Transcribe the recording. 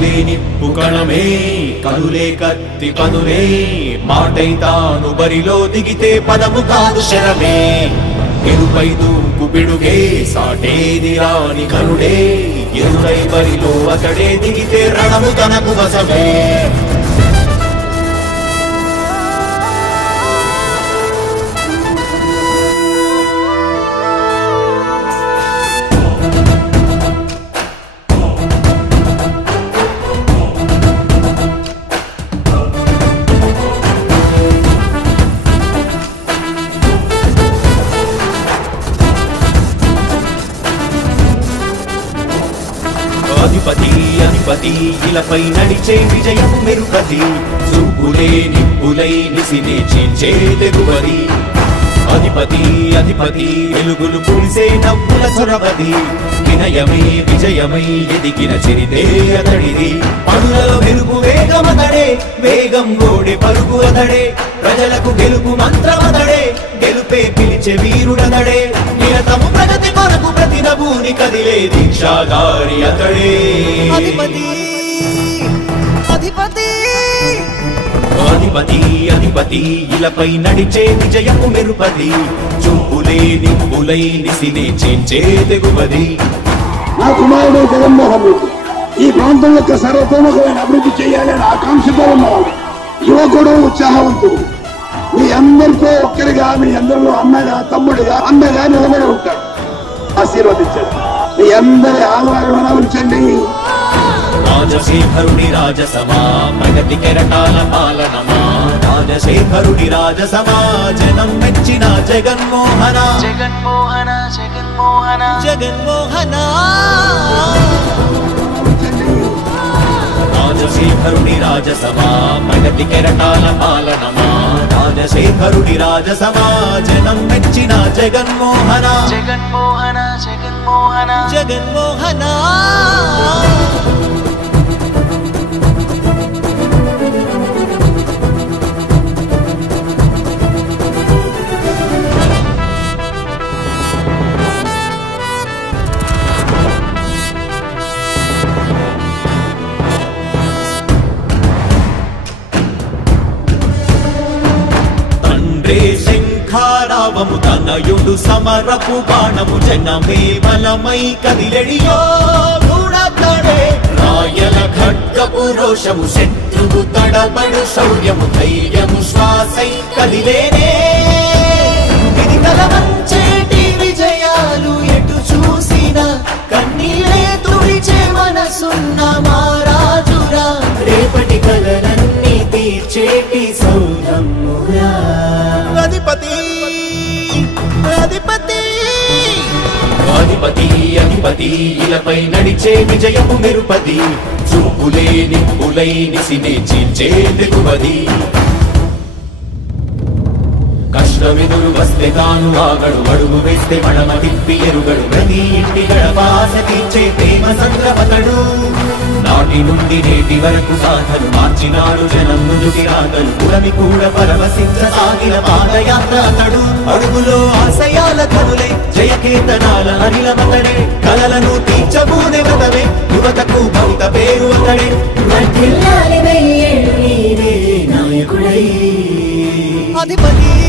కదిలే నిప్పు కణమే కనులే కత్తి పనులే మాటై తాను బరిలో దిగితే పదము కాదు శరమే ఎరుపై దూకు పిడుగే సాటేది రాని కనుడే ఎరుపై బరిలో అతడే దిగితే రణము తనకు వశమే అధిపతి అధిపతి ఇలపై నడిచే విజయము మెరుపతి చూపులే నిప్పులై నిసినే చీల్చే తెగువది అధిపతి అధిపతి వెలుగులు పులిసే నవ్వుల చొరవది వినయమై విజయమై ఎదిగిన చరితే అతడిది పనులలో మెరుగు వేగమతడే వేగం ఓడే పరుగు అతడే ప్రజలకు గెలుపు మంత్రమతడే గెలుపే పిలిచే వీరుడతడే నిరతము ప్రగతి కొరకు ప్రతి నభూని కదిలే దీక్షాగారి అతడే అధిపతి అధిపతి అధిపతి అధిపతి ఇలపై నడిచే విజయము మెరుపది చూపులే నిప్పులై నిసినే చేంచే తెగువది నా కుమారుడు జగన్మోహన్ రెడ్డి ఈ ప్రాంతం యొక్క సర్వతోముఖమైన అభివృద్ధి చేయాలని ఆకాంక్షతో ఉన్నవాడు యువకుడు ఉత్సాహవంతుడు మీ అందరితో ఒక్కరిగా మీ అందరిలో అన్నగా తమ్ముడిగా అన్నగా నిలబడి ఉంటాడు ఆశీర్వదించండి మీ అందరి ఆదరణ ఉంచండి రాజశేఖరుడి రాజసమా ప్రగతి కెరటాల పాలనమా రాజశేఖరుడి రాజసమా జనం మెచ్చిన జగన్మోహన జగన్మోహన జగన్మోహన జగన్మోహన రాజశేఖరుడి రాజసమా ప్రగతి కెరటాల పాలనమా రాజశేఖరుడి రాజసమా జనం మెచ్చిన జగన్మోహన జగన్మోహన జగన్మోహన జగన్మోహన శంఖారావము తనయుడు సమరపు బాణము జనమే బలమై కదిలెడియో గూడతడే రాయల ఖడ్గపు రోషము శత్రువు తడబడు శౌర్యము ధైర్యము శ్వాసై కదిలేనే ఇది కలవంచేటి విజయాలు ఎటు చూసిన కన్నీలే తుడిచే మనసున్న మారాజురా రేపటి కలలన్నీ తీర్చేటి సౌధమురా అధిపతి అధిపతి అధిపతి అధిపతి ఇలపై నడిచే విజయము మెరుపది చూపులే నిప్పులై నిసినే చీల్చే తెగువది కష్టమెదురు వస్తే తాను ఆగడు అడుగు వేస్తే మడమ తిప్పి ఎరుగడు ప్రతి ఇంటి గడపాస తీర్చే ప్రేమ సంద్రపతడు నాటి నుండి నేటి వరకు సాధలు మార్చినాడు జనం నుదుటి రాగలు పురమి కూడా పరవశించసాగిన పాదయాత్ర అతడు అడుగులో ఆశయాల కనులై జయకేతనాల అనిలమతడే కలలను తీర్చబూనే వ్రతమే యువతకు భవిత పేరు అతడే అధిపతి